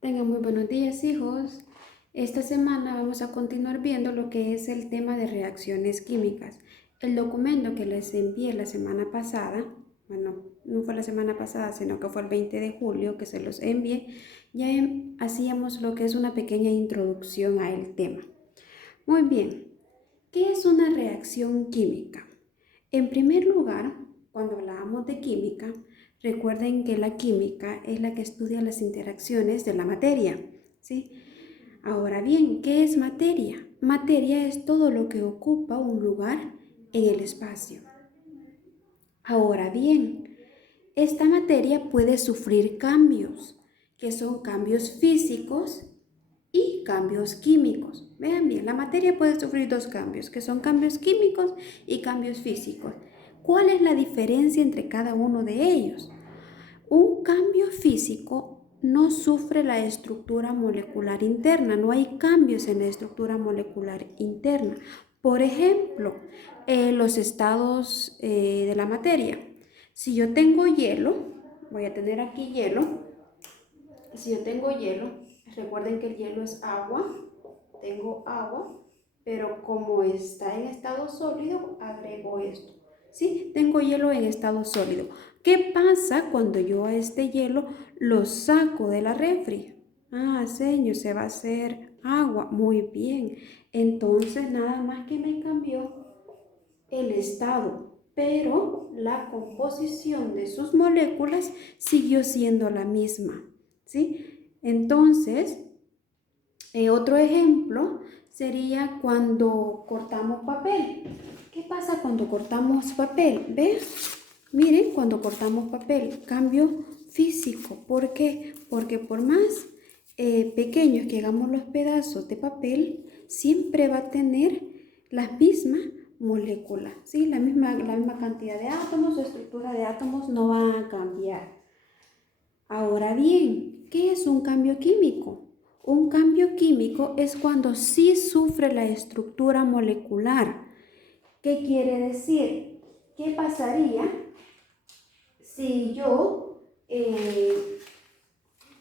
Tengan muy buenos días, hijos. Esta semana vamos a continuar viendo lo que es el tema de reacciones químicas. El documento que les envié la semana pasada, bueno, no fue la semana pasada, sino que fue el 20 de julio que se los envié, ya hacíamos lo que es una pequeña introducción al tema. Muy bien, ¿qué es una reacción química? En primer lugar, cuando hablábamos de química, recuerden que la química es la que estudia las interacciones de la materia, ¿sí? Ahora bien, ¿qué es materia? Materia es todo lo que ocupa un lugar en el espacio. Ahora bien, esta materia puede sufrir cambios, que son cambios físicos y cambios químicos. Vean bien, la materia puede sufrir dos cambios, que son cambios químicos y cambios físicos. ¿Cuál es la diferencia entre cada uno de ellos? Un cambio físico no sufre la estructura molecular interna, no hay cambios en la estructura molecular interna. Por ejemplo, los estados de la materia. Si yo tengo hielo, voy a tener aquí hielo. Si yo tengo hielo, recuerden que el hielo es agua, tengo agua, pero como está en estado sólido, agrego esto. ¿Sí? Tengo hielo en estado sólido. ¿Qué pasa cuando yo a este hielo lo saco de la refri? Ah, señor, se va a hacer agua. Muy bien. Entonces, nada más que me cambió el estado, pero la composición de sus moléculas siguió siendo la misma, ¿sí? Entonces, otro ejemplo sería cuando cortamos papel. ¿Qué pasa cuando cortamos papel? ¿Ven? Miren, cuando cortamos papel, cambio físico. ¿Por qué? Porque por más pequeños que hagamos los pedazos de papel, siempre va a tener las mismas moléculas, ¿sí? La misma cantidad de átomos, su estructura de átomos no va a cambiar. Ahora bien, ¿qué es un cambio químico? Un cambio químico es cuando sí sufre la estructura molecular. ¿Qué quiere decir? ¿Qué pasaría si yo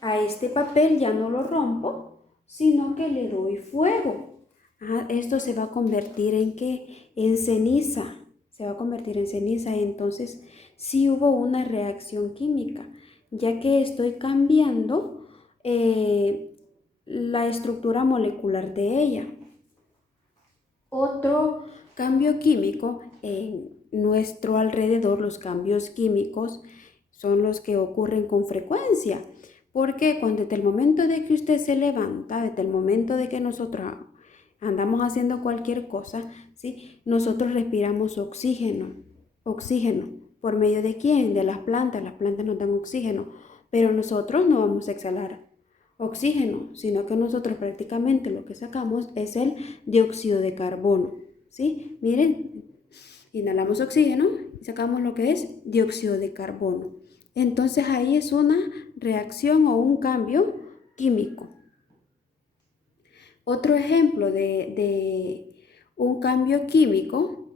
a este papel ya no lo rompo, sino que le doy fuego? Esto se va a convertir en ¿qué? En ceniza. Se va a convertir en ceniza. Entonces, sí hubo una reacción química, ya que estoy cambiando la estructura molecular de ella. Otro cambio químico en nuestro alrededor, los cambios químicos son los que ocurren con frecuencia, porque cuando desde el momento de que usted se levanta, desde el momento de que nosotros andamos haciendo cualquier cosa, ¿sí? Nosotros respiramos oxígeno. ¿Por medio de quién? De las plantas nos dan oxígeno, pero nosotros no vamos a exhalar oxígeno, sino que nosotros prácticamente lo que sacamos es el dióxido de carbono, ¿sí? Miren, inhalamos oxígeno y sacamos lo que es dióxido de carbono. Entonces ahí es una reacción o un cambio químico. Otro ejemplo de un cambio químico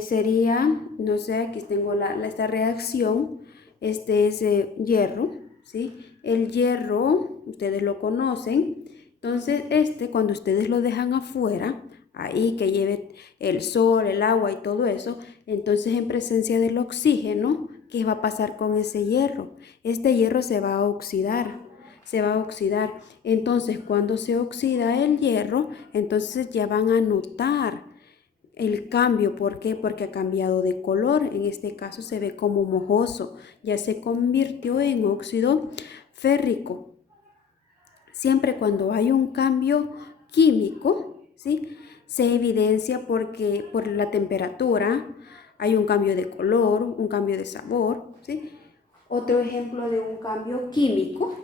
sería, no sé, aquí tengo esta reacción, este es hierro, ¿sí? El hierro, ustedes lo conocen, entonces cuando ustedes lo dejan afuera, ahí que lleve el sol, el agua y todo eso, entonces en presencia del oxígeno, ¿qué va a pasar con ese hierro? Este hierro se va a oxidar. Entonces, cuando se oxida el hierro, entonces ya van a notar el cambio. ¿Por qué? Porque ha cambiado de color. En este caso se ve como mojoso. Ya se convirtió en óxido férrico. Siempre cuando hay un cambio químico, ¿sí? Se evidencia porque por la temperatura hay un cambio de color, un cambio de sabor, ¿sí? Otro ejemplo de un cambio químico,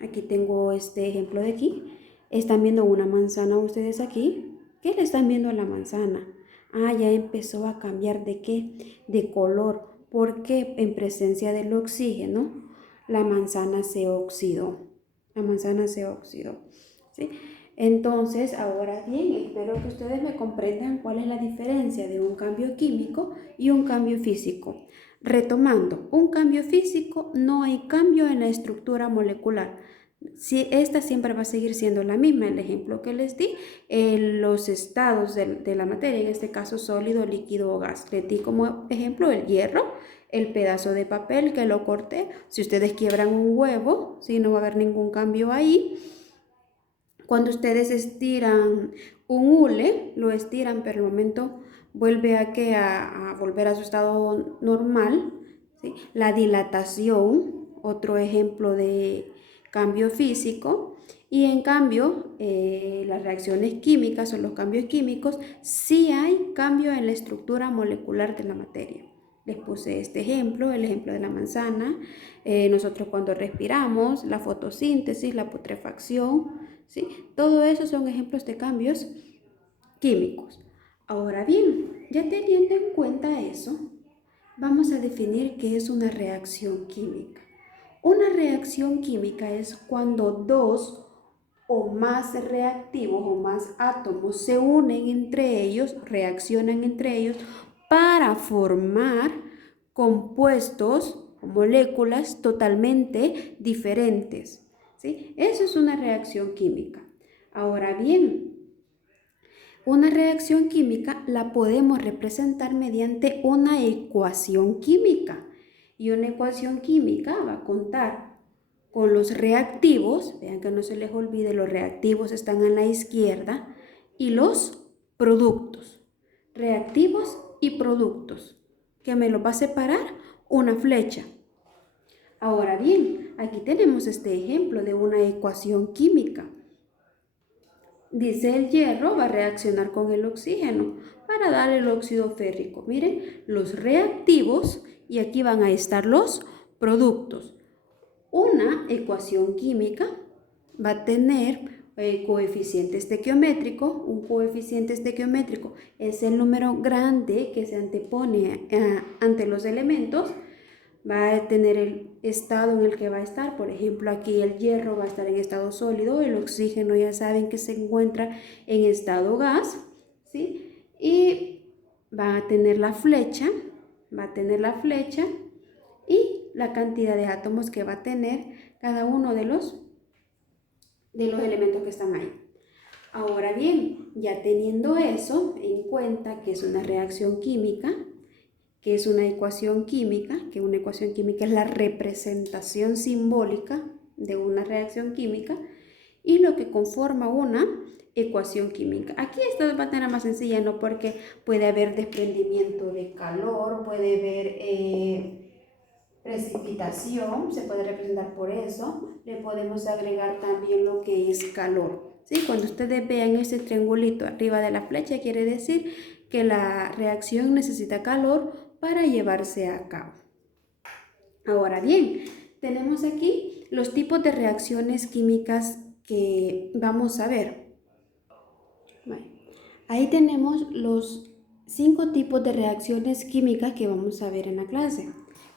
aquí tengo este ejemplo de aquí. Están viendo una manzana ustedes aquí. ¿Qué le están viendo a la manzana? Ah, ya empezó a cambiar de qué, de color, porque en presencia del oxígeno la manzana se oxidó. La manzana se oxidó, ¿sí? Entonces, ahora bien, espero que ustedes me comprendan cuál es la diferencia de un cambio químico y un cambio físico. Retomando, un cambio físico, no hay cambio en la estructura molecular. Si esta siempre va a seguir siendo la misma, el ejemplo que les di, los estados de la materia, en este caso sólido, líquido o gas. Les di como ejemplo el hierro, el pedazo de papel que lo corté. Si ustedes quiebran un huevo, ¿sí? No va a haber ningún cambio ahí. Cuando ustedes estiran un hule, lo estiran, pero el momento vuelve a volver a su estado normal, ¿sí? La dilatación, otro ejemplo de cambio físico. Y en cambio, las reacciones químicas o los cambios químicos, sí hay cambio en la estructura molecular de la materia. Les puse este ejemplo, el ejemplo de la manzana. Nosotros cuando respiramos, la fotosíntesis, la putrefacción, ¿sí? Todo eso son ejemplos de cambios químicos. Ahora bien, ya teniendo en cuenta eso, vamos a definir qué es una reacción química. Una reacción química es cuando dos o más reactivos o más átomos se unen entre ellos, reaccionan entre ellos para formar compuestos o moléculas totalmente diferentes, ¿sí? Eso es una reacción química. Ahora bien, una reacción química la podemos representar mediante una ecuación química. Y una ecuación química va a contar con los reactivos, vean que no se les olvide, los reactivos están a la izquierda, y los productos. Reactivos y productos, que me lo va a separar una flecha. Ahora bien, aquí tenemos este ejemplo de una ecuación química. Dice el hierro va a reaccionar con el oxígeno para dar el óxido férrico. Miren, los reactivos y aquí van a estar los productos. Una ecuación química va a tener coeficiente estequiométrico. Un coeficiente estequiométrico es el número grande que se antepone ante los elementos. Va a tener el estado en el que va a estar. Por ejemplo, aquí el hierro va a estar en estado sólido, el oxígeno ya saben que se encuentra en estado gas, ¿sí? Y va a tener la flecha, y la cantidad de átomos que va a tener cada uno de los elementos que están ahí. Ahora bien, ya teniendo eso en cuenta, que es una reacción química, que es una ecuación química, que una ecuación química es la representación simbólica de una reacción química, y lo que conforma una ecuación química. Aquí esta va a tener más sencilla, ¿no? Porque puede haber desprendimiento de calor, puede haber precipitación, se puede representar por eso. Le podemos agregar también lo que es calor, ¿sí? Cuando ustedes vean ese triangulito arriba de la flecha, quiere decir que la reacción necesita calor para llevarse a cabo. Ahora bien, tenemos aquí los tipos de reacciones químicas que vamos a ver. Ahí tenemos los 5 tipos de reacciones químicas que vamos a ver en la clase.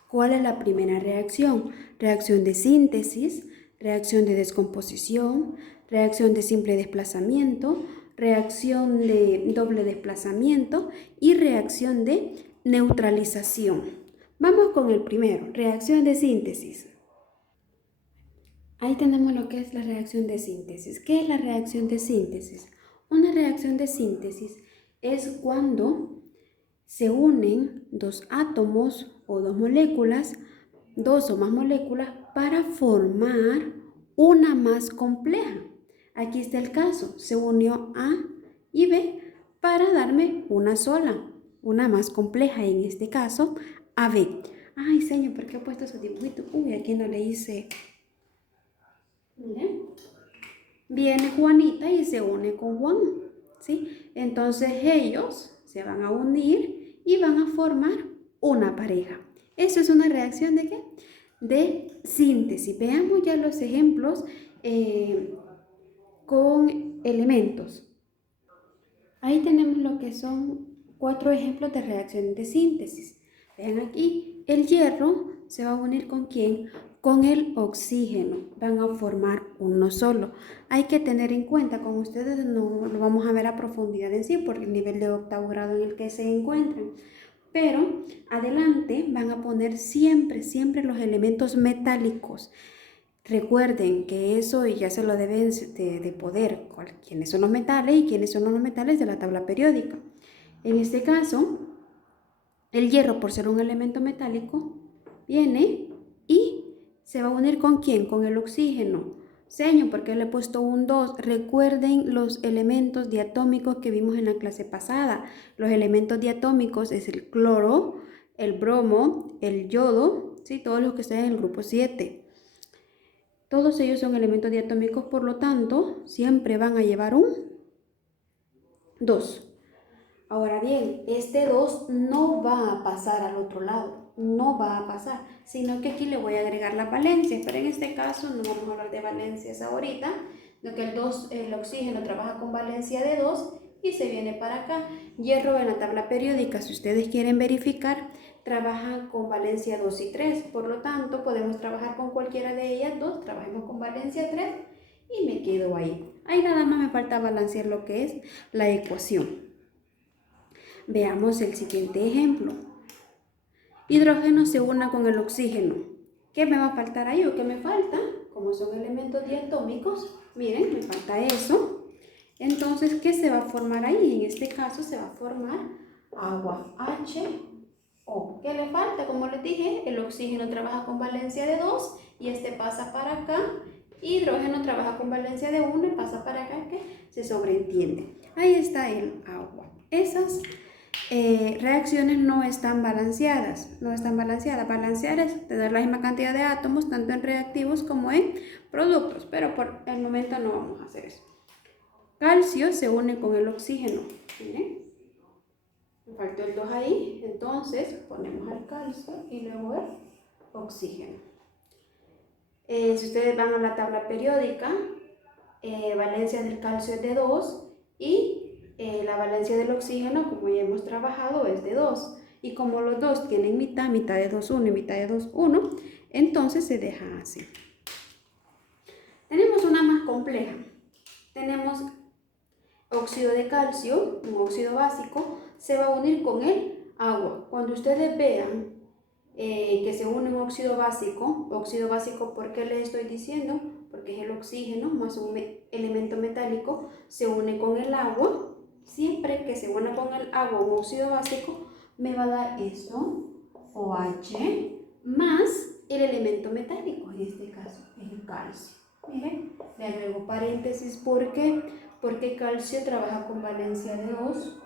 ¿Cuál es la primera reacción? Reacción de síntesis, reacción de descomposición, reacción de simple desplazamiento, reacción de doble desplazamiento y reacción de neutralización. Vamos con el primero, reacción de síntesis. Ahí tenemos lo que es la reacción de síntesis. ¿Qué es la reacción de síntesis? Una reacción de síntesis es cuando se unen dos átomos o dos moléculas, dos o más moléculas, para formar una más compleja. Aquí está el caso, se unió A y B para darme una sola, una más compleja, en este caso AB. Ay, señor, ¿por qué he puesto esos dibujitos? Uy, aquí no le hice. Miren, viene Juanita y se une con Juan, ¿sí? Entonces ellos se van a unir y van a formar una pareja. Eso es una reacción ¿de qué? De síntesis. Veamos ya los ejemplos con elementos. Ahí tenemos lo que son 4 ejemplos de reacciones de síntesis. Vean aquí, el hierro se va a unir ¿con quién? Con el oxígeno. Van a formar uno solo. Hay que tener en cuenta, con ustedes no lo vamos a ver a profundidad en sí, por el nivel de octavo grado en el que se encuentran. Pero adelante van a poner siempre los elementos metálicos. Recuerden que eso ya se lo deben de poder, quiénes son los metales y quiénes son los metales de la tabla periódica. En este caso, el hierro, por ser un elemento metálico, viene y se va a unir ¿con quién? Con el oxígeno. Seño, porque le he puesto un 2. Recuerden los elementos diatómicos que vimos en la clase pasada. Los elementos diatómicos es el cloro, el bromo, el yodo, ¿sí? Todos los que están en el grupo 7. Todos ellos son elementos diatómicos, por lo tanto, siempre van a llevar un 2. Ahora bien, este 2 no va a pasar al otro lado, no va a pasar, sino que aquí le voy a agregar las valencias, pero en este caso no vamos a hablar de valencias ahorita, sino que el oxígeno trabaja con valencia de 2 y se viene para acá. Hierro en la tabla periódica, si ustedes quieren verificar, trabaja con valencia 2 y 3, por lo tanto podemos trabajar con cualquiera de ellas dos, trabajemos con valencia 3 y me quedo ahí. Ahí nada más me falta balancear lo que es la ecuación. Veamos el siguiente ejemplo. Hidrógeno se une con el oxígeno. ¿Qué me va a faltar ahí o qué me falta? Como son elementos diatómicos, miren, me falta eso. Entonces, ¿qué se va a formar ahí? En este caso se va a formar agua, HO. ¿Qué le falta? Como les dije, el oxígeno trabaja con valencia de 2 y este pasa para acá. Hidrógeno trabaja con valencia de 1 y pasa para acá, que se sobreentiende. Ahí está el agua. Esas reacciones no están balanceadas, Balancear es tener la misma cantidad de átomos tanto en reactivos como en productos, pero por el momento no vamos a hacer eso. Calcio se une con el oxígeno, miren, me faltó el 2 ahí, entonces ponemos el calcio y luego el oxígeno. Si ustedes van a la tabla periódica, valencia del calcio es de 2 y la valencia del oxígeno, como ya hemos trabajado, es de 2. Y como los dos tienen mitad de 2, 1 y mitad de 2, 1, entonces se deja así. Tenemos una más compleja. Tenemos óxido de calcio, un óxido básico, se va a unir con el agua. Cuando ustedes vean que se une un óxido básico, ¿por qué les estoy diciendo? Porque es el oxígeno más un elemento metálico, se une con el agua. Siempre que se une con el agua un óxido básico, me va a dar esto, OH, más el elemento metálico, en este caso, el calcio. Miren, le agrego paréntesis, ¿por qué? Porque calcio trabaja con valencia de 2,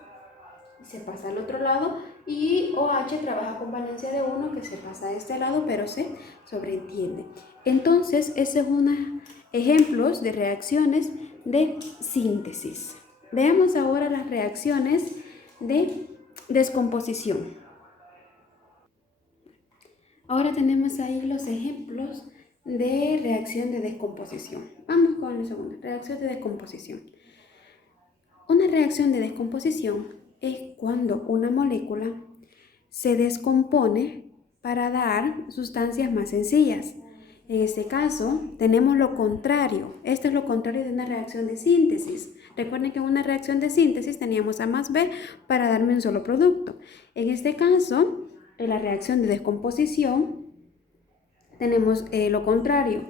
se pasa al otro lado, y OH trabaja con valencia de 1, que se pasa a este lado, pero se sobreentiende. Entonces, esos son ejemplos de reacciones de síntesis. Veamos ahora las reacciones de descomposición. Ahora tenemos ahí los ejemplos de reacción de descomposición. Vamos con la segunda, reacción de descomposición. Una reacción de descomposición es cuando una molécula se descompone para dar sustancias más sencillas. En este caso, tenemos lo contrario. Esto es lo contrario de una reacción de síntesis. Recuerden que en una reacción de síntesis teníamos A más B para darme un solo producto. En este caso, en la reacción de descomposición, tenemos lo contrario.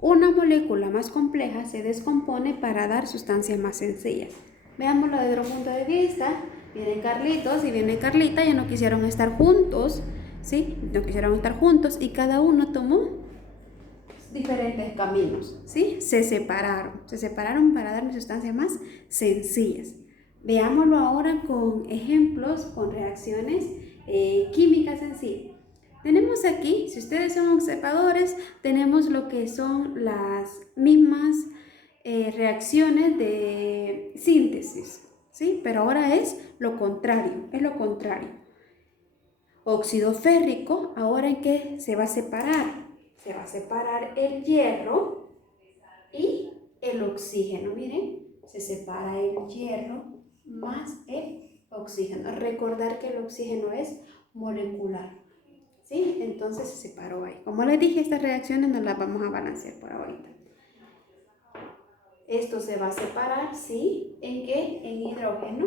Una molécula más compleja se descompone para dar sustancias más sencillas. Veámoslo desde otro punto de vista. Vienen Carlitos y viene Carlita, ya no quisieron estar juntos, ¿sí? No quisieron estar juntos y cada uno tomó diferentes caminos, ¿sí? Se separaron para darme sustancias más sencillas. Veámoslo ahora con ejemplos, con reacciones químicas en sí. Tenemos aquí, si ustedes son observadores, tenemos lo que son las mismas reacciones de síntesis, ¿sí? Pero ahora es lo contrario, Óxido férrico, ¿ahora en qué se va a separar? Se va a separar el hierro y el oxígeno, miren, se separa el hierro más el oxígeno. Recordar que el oxígeno es molecular, ¿sí? Entonces se separó ahí. Como les dije, estas reacciones no las vamos a balancear por ahorita. Esto se va a separar, ¿sí? ¿En qué? En hidrógeno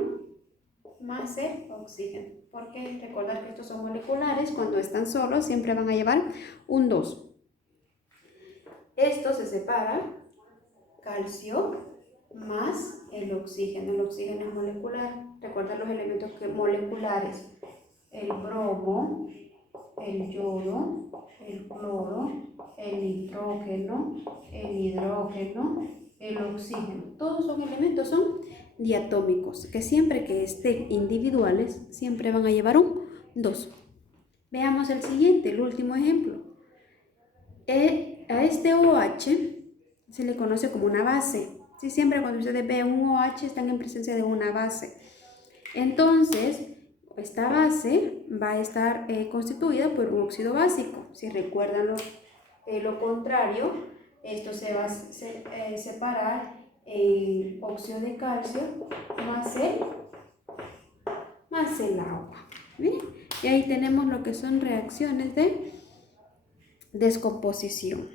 más el oxígeno. Porque recordar que estos son moleculares, cuando están solos siempre van a llevar un 2. Esto se separa, calcio más el oxígeno. El oxígeno es molecular. Recuerda los elementos moleculares. El bromo, el yodo, el cloro, el nitrógeno, el hidrógeno, el oxígeno. Todos son elementos, son diatómicos, que siempre que estén individuales, siempre van a llevar un 2. Veamos el siguiente, el último ejemplo. A este OH se le conoce como una base. ¿Sí? Siempre cuando ustedes ven un OH están en presencia de una base. Entonces, esta base va a estar constituida por un óxido básico. Si recuerdan lo contrario, esto se va a separar en óxido de calcio más el agua. ¿Bien? Y ahí tenemos lo que son reacciones de descomposición,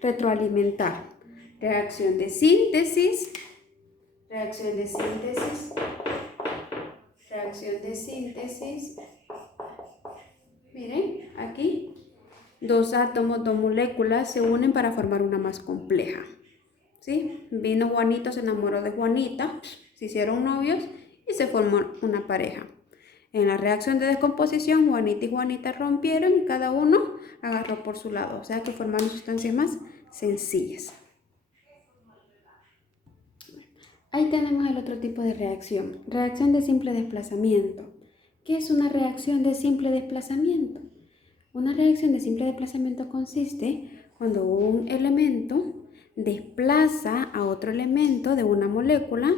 retroalimentar, reacción de síntesis, reacción de síntesis, reacción de síntesis. Miren, aquí dos átomos, dos moléculas se unen para formar una más compleja. ¿Sí? Vino Juanito, se enamoró de Juanita, se hicieron novios y se formó una pareja. En la reacción de descomposición, Juanita y Juanita rompieron y cada uno agarró por su lado, o sea que formaron sustancias más sencillas. Ahí tenemos el otro tipo de reacción, reacción de simple desplazamiento. ¿Qué es una reacción de simple desplazamiento? Una reacción de simple desplazamiento consiste cuando un elemento desplaza a otro elemento de una molécula,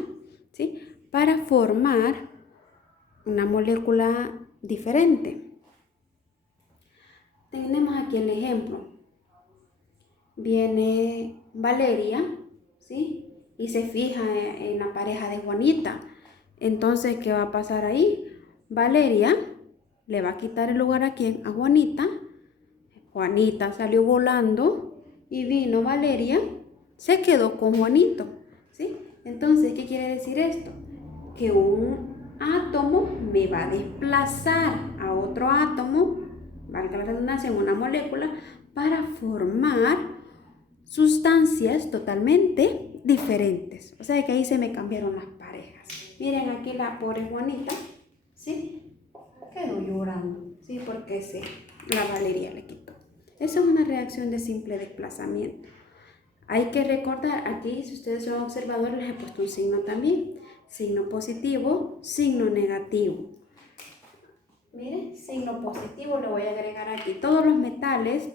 ¿sí? Para formar una molécula diferente. Tenemos aquí el ejemplo. Viene Valeria, ¿sí? Y se fija en la pareja de Juanita. Entonces, ¿qué va a pasar ahí? Valeria le va a quitar el lugar a ¿quién? A Juanita. Juanita salió volando y vino Valeria, se quedó con Juanito, ¿sí? Entonces, ¿qué quiere decir esto? Que un átomo me va a desplazar a otro átomo, valga la redundancia, en una molécula, para formar sustancias totalmente diferentes. O sea que ahí se me cambiaron las parejas. Miren aquí la pobre Juanita, ¿sí? Quedó llorando, ¿sí? Porque la Valeria le quitó. Eso es una reacción de simple desplazamiento. Hay que recordar, aquí si ustedes son observadores les he puesto un signo también. Signo positivo, signo negativo. Miren, signo positivo le voy a agregar aquí. Todos los metales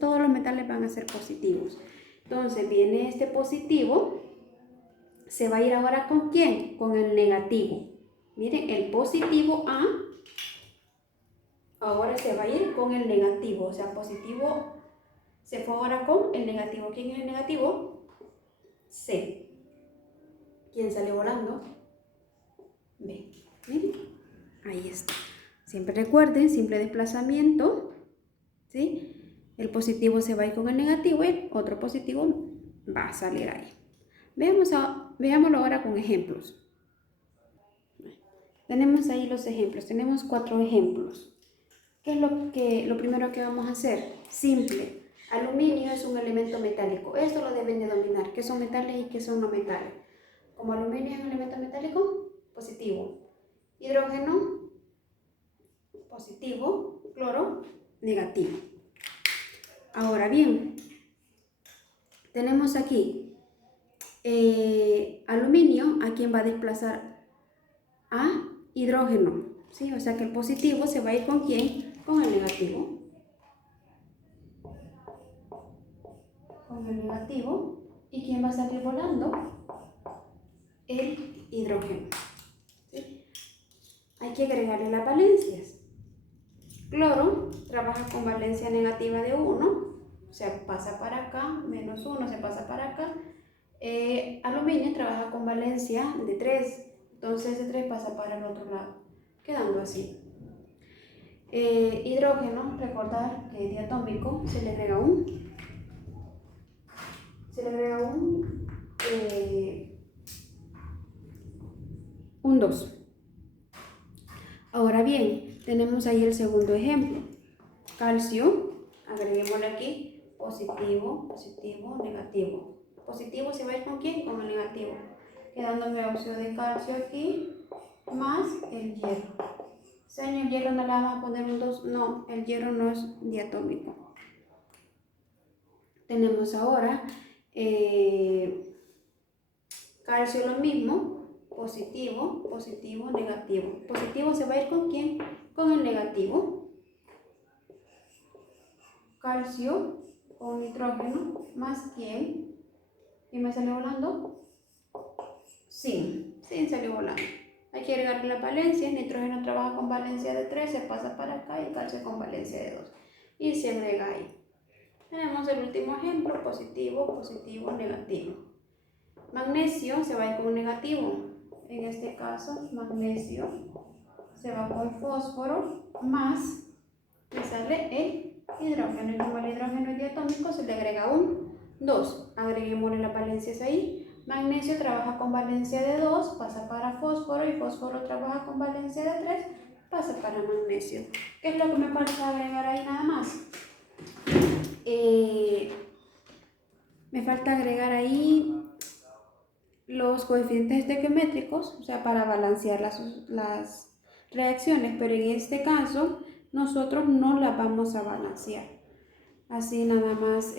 van a ser positivos. Entonces viene este positivo, se va a ir ahora ¿con quién? Con el negativo. Miren, el positivo A ahora se va a ir con el negativo, o sea, positivo se fue ahora con el negativo. ¿Quién es el negativo? C. ¿Quién sale volando? B. Miren, ahí está. Siempre recuerden, simple desplazamiento, ¿sí? El positivo se va a ir con el negativo y el otro positivo va a salir ahí. Veámoslo ahora con ejemplos. Tenemos ahí los ejemplos, tenemos 4 ejemplos. ¿Qué es lo primero que vamos a hacer? Simple. Aluminio es un elemento metálico. Esto lo deben de dominar. ¿Qué son metales y qué son no metales? Como aluminio es un elemento metálico, positivo. Hidrógeno, positivo. Cloro, negativo. Ahora bien, tenemos aquí aluminio, ¿a quién va a desplazar? A hidrógeno, ¿sí? O sea que el positivo se va a ir ¿con quién? Con el negativo. Con el negativo. ¿Y quién va a salir volando? El hidrógeno, ¿sí? Hay que agregarle las valencias. Cloro trabaja con valencia negativa de 1, se pasa para acá, menos 1 se pasa para acá. Aluminio trabaja con valencia de 3, entonces ese 3 pasa para el otro lado, quedando así. Hidrógeno, recordar que es diatómico, se le agrega un 2. Ahora bien, tenemos ahí el segundo ejemplo. Calcio, agreguémosle aquí positivo, positivo, negativo. Positivo se va a ir ¿con quién? Con el negativo. Quedándome óxido de calcio aquí, más el hierro. Señor, el hierro no le vamos a poner un 2, no, el hierro no es diatómico. Tenemos ahora calcio lo mismo, positivo, positivo, negativo. Positivo se va a ir ¿con quién? Con el negativo. Calcio con nitrógeno, más ¿quién? ¿Quién me salió volando? Zinc, zinc salió volando. Hay que agregarle la valencia, el nitrógeno trabaja con valencia de 3, se pasa para acá y calcio con valencia de 2. Y se agrega ahí. Tenemos el último ejemplo, positivo, positivo, negativo. Magnesio se va a ir con negativo. En este caso, magnesio se va con fósforo más, le sale el hidrógeno. Y como el hidrógeno es diatómico, se le agrega un 2. Agreguémosle las valencias ahí. Magnesio trabaja con valencia de 2, pasa para fósforo, y fósforo trabaja con valencia de 3, pasa para magnesio. ¿Qué es lo que me falta agregar ahí nada más? Me falta agregar ahí los coeficientes estequiométricos, o sea, para balancear las reacciones, pero en este caso nosotros no las vamos a balancear. Así nada más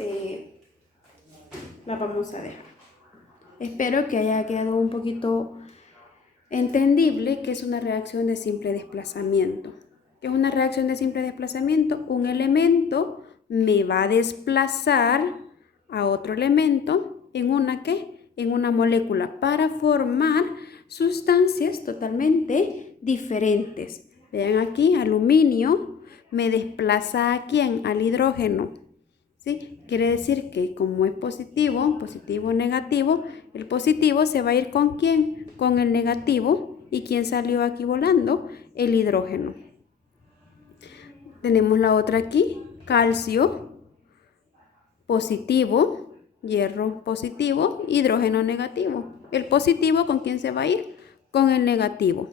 las vamos a dejar. Espero que haya quedado un poquito entendible que es una reacción de simple desplazamiento. ¿Qué es una reacción de simple desplazamiento? Un elemento me va a desplazar a otro elemento en una ¿qué? En una molécula para formar sustancias totalmente diferentes. Vean aquí, aluminio me desplaza ¿a quién? Al hidrógeno. ¿Sí? Quiere decir que como es positivo, positivo, negativo, el positivo se va a ir ¿con quién? Con el negativo. ¿Y quién salió aquí volando? El hidrógeno. Tenemos la otra aquí, calcio, positivo, hierro positivo, hidrógeno negativo. El positivo ¿con quién se va a ir? Con el negativo.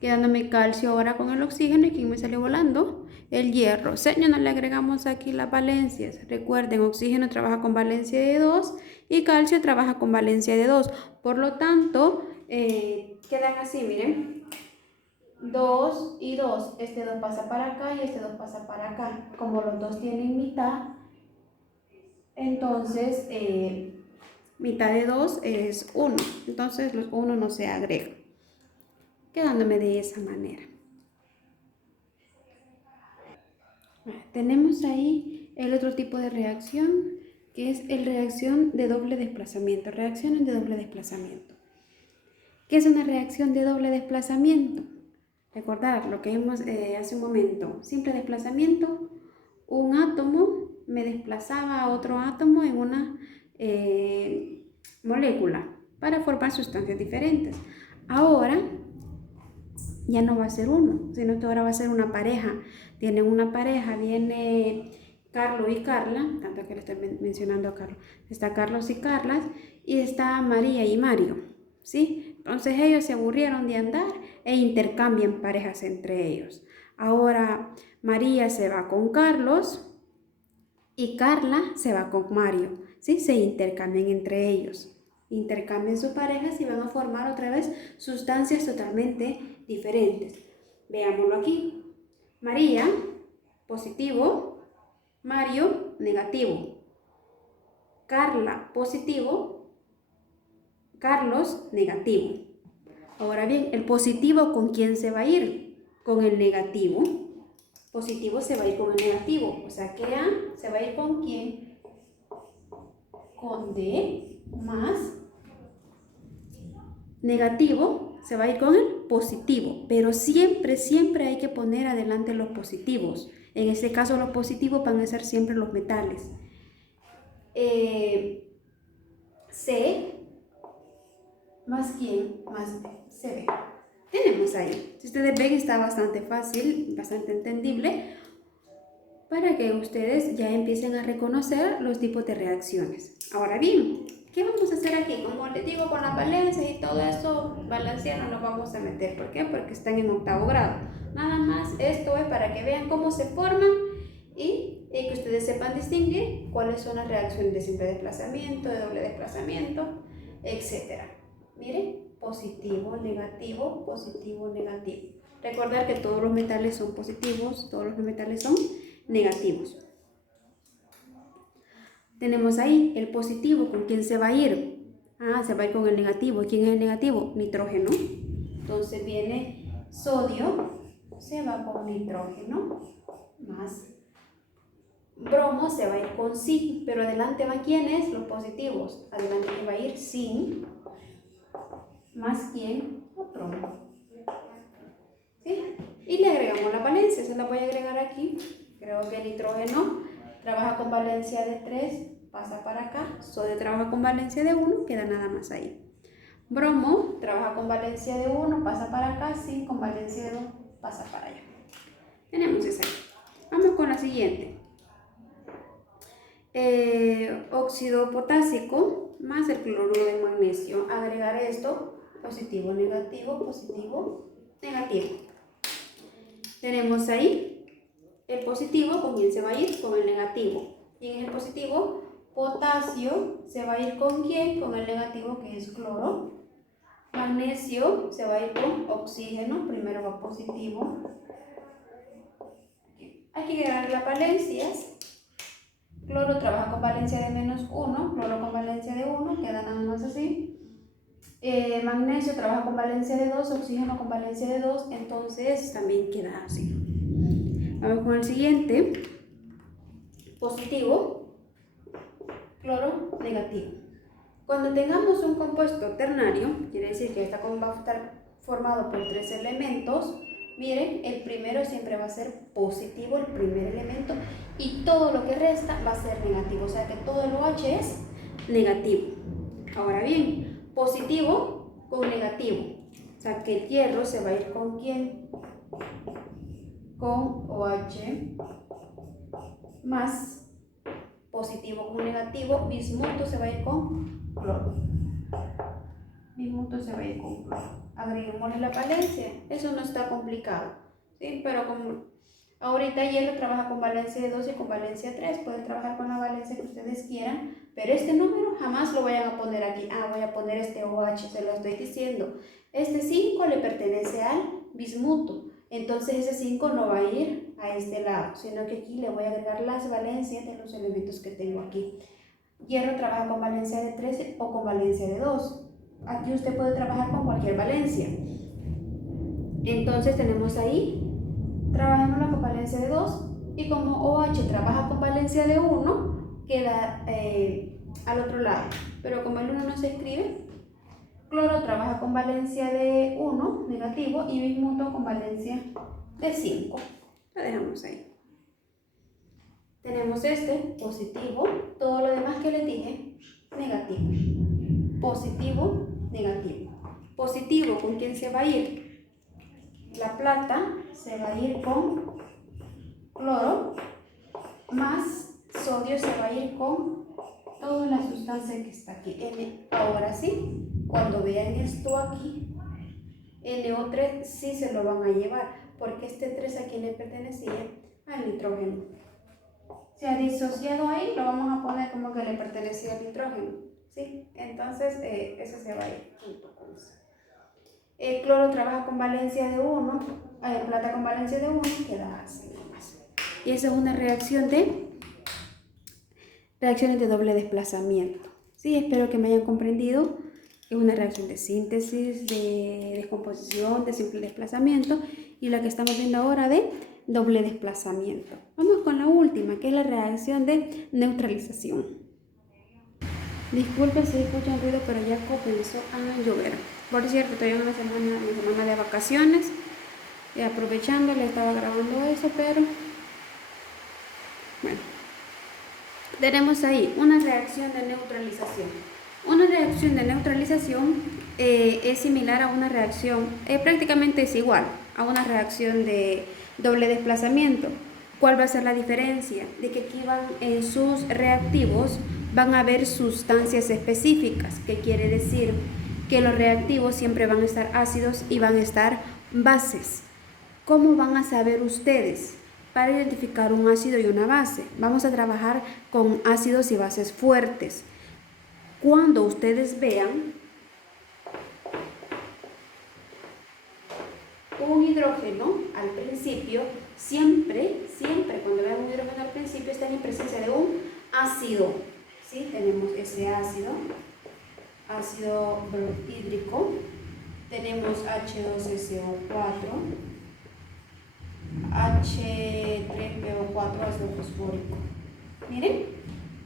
Quedándome calcio ahora con el oxígeno. ¿Y quién me salió volando? El hierro. Señor, no le agregamos aquí las valencias. Recuerden, oxígeno trabaja con valencia de 2 y calcio trabaja con valencia de 2. Por lo tanto, quedan así, miren. 2 y 2. Este 2 pasa para acá y este 2 pasa para acá. Como los dos tienen mitad, entonces mitad de 2 es 1. Entonces los 1 no se agrega. Quedándome de esa manera. Tenemos ahí el otro tipo de reacción, que es la reacción de doble desplazamiento. Reacciones de doble desplazamiento. ¿Qué es una reacción de doble desplazamiento? Recordar lo que vimos hace un momento. Simple desplazamiento, un átomo me desplazaba a otro átomo en una molécula para formar sustancias diferentes. Ahora ya no va a ser uno, sino que ahora va a ser una pareja. Tienen una pareja, viene Carlos y Carla, tanto que le estoy mencionando a Carlos. Está Carlos y Carla y está María y Mario, ¿sí? Entonces ellos se aburrieron de andar e intercambian parejas entre ellos. Ahora María se va con Carlos y Carla se va con Mario, ¿sí? Se intercambian entre ellos. Intercambian sus parejas y van a formar otra vez sustancias totalmente diferentes. Veámoslo aquí. María, positivo. Mario, negativo. Carla, positivo. Carlos, negativo. Ahora bien, el positivo ¿con quién se va a ir? Con el negativo. Positivo se va a ir con el negativo. O sea que A se va a ir ¿con quién? Con D más negativo se va a ir con el positivo, pero siempre hay que poner adelante los positivos. En este caso los positivos van a ser siempre los metales. C más quién más B, CB. Tenemos ahí. Si ustedes ven, está bastante fácil, bastante entendible, para que ustedes ya empiecen a reconocer los tipos de reacciones. Ahora bien, ¿qué vamos a hacer aquí? Como les digo, con las valencias y todo eso, balancear no nos vamos a meter. ¿Por qué? Porque están en octavo grado. Nada más, esto es para que vean cómo se forman y que ustedes ustedes sepan distinguir cuáles son las reacciones de simple desplazamiento, de doble desplazamiento, etc. Miren, positivo, negativo, positivo, negativo. Recordar que todos los metales son positivos, todos los metales son negativos. Tenemos ahí el positivo, ¿con quién se va a ir? Se va a ir con el negativo. ¿Quién es el negativo? Nitrógeno. Entonces viene sodio, se va con nitrógeno, más bromo se va a ir con zinc, pero adelante van ¿quiénes? Los positivos. Adelante va a ir zinc, más ¿quién? Bromo. ¿Sí? Y le agregamos la valencia, se la voy a agregar aquí. Creo que el nitrógeno trabaja con valencia de 3, pasa para acá. Sodio trabaja con valencia de 1, queda nada más ahí. Bromo trabaja con valencia de 1, pasa para acá. Zinc con valencia de 2, pasa para allá. Tenemos esa. Vamos con la siguiente. Óxido potásico más el cloruro de magnesio. Agregar esto, positivo, negativo, positivo, negativo. Tenemos ahí el positivo, ¿con quién se va a ir? Con el negativo. ¿Quién es el positivo? Potasio se va a ir ¿con quién? Con el negativo, que es cloro. Magnesio se va a ir con oxígeno, primero va positivo. Hay que agregar las valencias. Cloro trabaja con valencia de -1, cloro con valencia de 1, queda nada más así. Magnesio trabaja con valencia de 2, oxígeno con valencia de 2, entonces también queda así. Vamos con el siguiente. Positivo, cloro, negativo. Cuando tengamos un compuesto ternario, quiere decir que esta va a estar formado por 3 elementos. Miren, el primero siempre va a ser positivo, el primer elemento, y todo lo que resta va a ser negativo, o sea que todo el OH es negativo. Ahora bien, positivo con negativo, o sea que el hierro se va a ir ¿con quién? Con OH, más positivo con negativo, bismuto se va a ir con cloro. Bismuto se va a ir con cloro. Agreguémosle la valencia, eso no está complicado, ¿sí? Pero como ahorita hierro trabaja con valencia de 2 y con valencia de 3, pueden trabajar con la valencia que ustedes quieran, pero este número jamás lo vayan a poner aquí. Voy a poner este OH, se lo estoy diciendo. Este 5 le pertenece al bismuto, entonces ese 5 no va a ir a este lado, sino que aquí le voy a agregar las valencias de los elementos que tengo aquí. Hierro trabaja con valencia de 3 o con valencia de 2. Aquí usted puede trabajar con cualquier valencia. Entonces tenemos ahí, trabajemos con valencia de 2, y como OH trabaja con valencia de 1, queda al otro lado. Pero como el 1 no se escribe, cloro trabaja con valencia de 1, negativo, y bismuto con valencia de 5. Lo dejamos ahí. Tenemos este, positivo, todo lo demás que les dije, negativo. Positivo, negativo. Positivo, ¿con quién se va a ir? La plata se va a ir con cloro, más sodio se va a ir con toda la sustancia que está aquí. Ahora sí, cuando vean esto aquí, NO3 sí se lo van a llevar, porque este 3 a quién le pertenecía, al nitrógeno. Se ha disociado ahí, lo vamos a poner como que le pertenecía al nitrógeno. ¿Sí? Entonces, eso se va a ir junto con eso. El cloro trabaja con valencia de 1, plata con valencia de 1, queda así nomás. Y esa es una reacciones de doble desplazamiento. Sí, espero que me hayan comprendido. Es una reacción de síntesis, de descomposición, de simple desplazamiento, y la que estamos viendo ahora de doble desplazamiento. Vamos con la última, que es la reacción de neutralización. Disculpen si escuchan ruido, pero ya comenzó a llover. Por cierto, estoy en una semana de vacaciones, y aprovechando, le estaba grabando eso, pero bueno. Tenemos ahí una reacción de neutralización. Una reacción de neutralización es similar a una reacción, prácticamente es igual a una reacción de doble desplazamiento. ¿Cuál va a ser la diferencia? De que aquí van en sus reactivos, van a haber sustancias específicas, que quiere decir que los reactivos siempre van a estar ácidos y van a estar bases. ¿Cómo van a saber ustedes para identificar un ácido y una base. Vamos a trabajar con ácidos y bases fuertes. Cuando ustedes vean un hidrógeno al principio, siempre cuando vean un hidrógeno al principio están en presencia de un ácido. ¿Sí? Tenemos ese ácido hídrico, tenemos H2SO4, H3PO4, ácido fosfórico. Miren,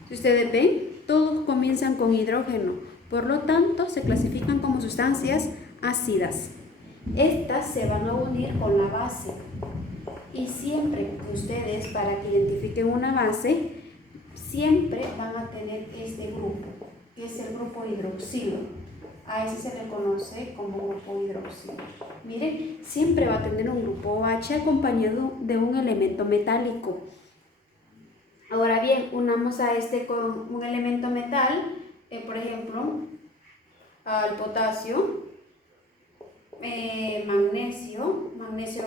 si ustedes ven, todos comienzan con hidrógeno, por lo tanto se clasifican como sustancias ácidas. Estas se van a unir con la base y siempre que ustedes, para que identifiquen una base, siempre van a tener este grupo, que es el grupo hidroxilo. A ese se le conoce como grupo hidroxilo. Miren, siempre va a tener un grupo H acompañado de un elemento metálico. Ahora bien, unamos a este con un elemento metal, por ejemplo, al potasio, magnesio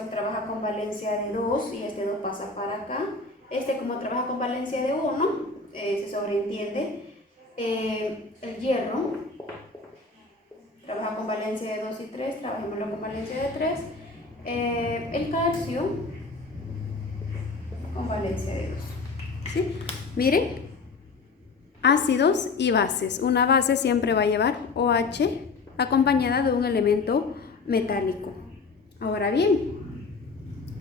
trabaja con valencia de 2 y este 2 pasa para acá. Este, como trabaja con valencia de 1, se sobreentiende. El hierro trabaja con valencia de 2 y 3, trabajémoslo con valencia de 3. El calcio con valencia de 2. ¿Sí? Miren, ácidos y bases. Una base siempre va a llevar OH acompañada de un elemento metálico. Ahora bien,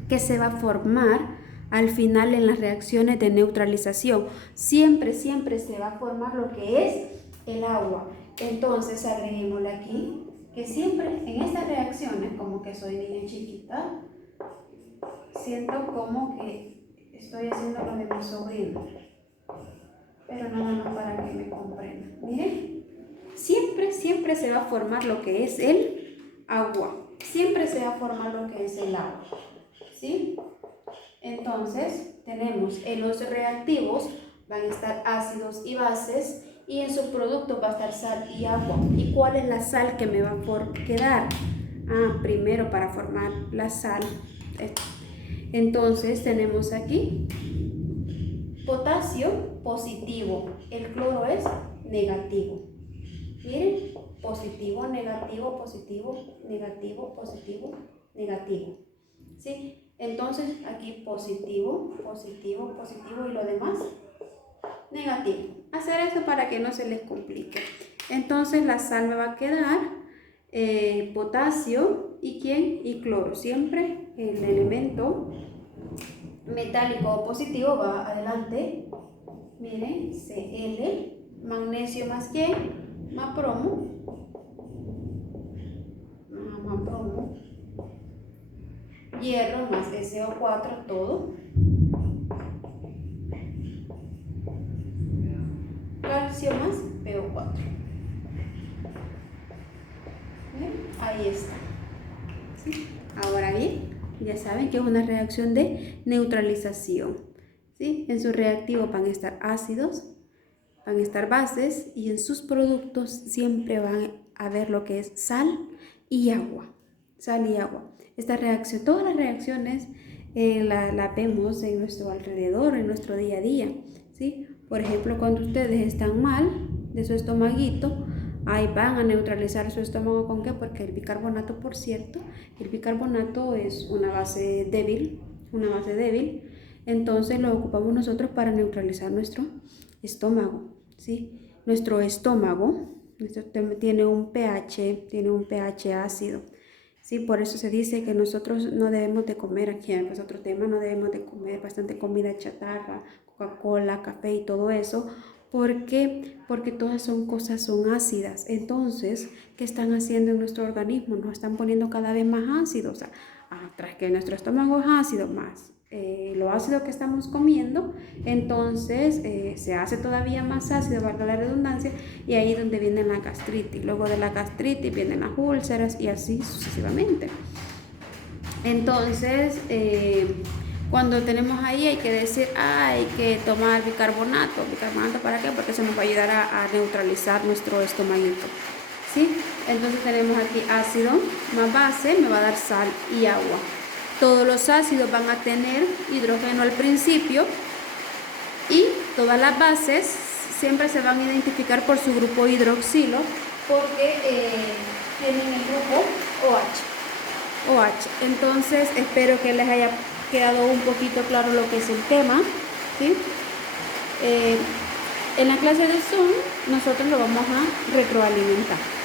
¿qué se va a formar al final en las reacciones de neutralización? Siempre se va a formar lo que es el agua. Entonces agreguémosle aquí que siempre en estas reacciones, como que soy niña chiquita, siento como que estoy haciendo lo de mi sobrino, pero nada más para que me comprendan. Miren, siempre se va a formar lo que es el agua. Siempre se va a formar lo que es el agua. ¿Sí? Entonces, tenemos en los reactivos van a estar ácidos y bases y en sus productos va a estar sal y agua. ¿Y cuál es la sal que me va a quedar? Primero para formar la sal. Entonces, tenemos aquí potasio positivo, el cloro es negativo. Miren, positivo, negativo, positivo, negativo, positivo, negativo. ¿Sí? Entonces aquí positivo, positivo, positivo y lo demás negativo. Hacer eso para que no se les complique. Entonces la sal me va a quedar potasio y ¿quién? Y cloro. Siempre el elemento metálico positivo va adelante. Miren, Cl, magnesio más ¿quién? Más bromo. Más bromo. Hierro más SO4, todo. Calcio más PO4. ¿Ven? Ahí está. ¿Sí? Ahora bien, ya saben que es una reacción de neutralización. ¿Sí? En sus reactivos van a estar ácidos, van a estar bases y en sus productos siempre van a haber lo que es sal y agua. Sal y agua. Esta reacción, todas las reacciones la vemos en nuestro alrededor, en nuestro día a día, ¿sí? Por ejemplo, cuando ustedes están mal de su estomaguito, ahí van a neutralizar su estómago ¿con qué? Porque el bicarbonato, por cierto, el bicarbonato es una base débil, entonces lo ocupamos nosotros para neutralizar nuestro estómago, ¿sí? Nuestro estómago tiene un pH ácido. Sí, por eso se dice que nosotros no debemos de comer, aquí es otro tema, no debemos de comer bastante comida chatarra, Coca-Cola, café y todo eso. ¿Por qué? Porque todas son ácidas. Entonces, ¿qué están haciendo en nuestro organismo? Nos están poniendo cada vez más ácidos. Tras que nuestro estómago es ácido, más lo ácido que estamos comiendo, entonces se hace todavía más ácido, valga la redundancia, y ahí es donde viene la gastritis. Luego de la gastritis vienen las úlceras y así sucesivamente. Entonces, cuando tenemos ahí hay que decir, hay que tomar bicarbonato. ¿Bicarbonato para qué? Porque eso nos va a ayudar a neutralizar nuestro estomaguito. ¿Sí? Entonces tenemos aquí ácido más base, me va a dar sal y agua. Todos los ácidos van a tener hidrógeno al principio y todas las bases siempre se van a identificar por su grupo hidroxilo porque tienen el grupo OH. Entonces espero que les haya quedado un poquito claro lo que es el tema, ¿sí? En la clase de Zoom nosotros lo vamos a retroalimentar.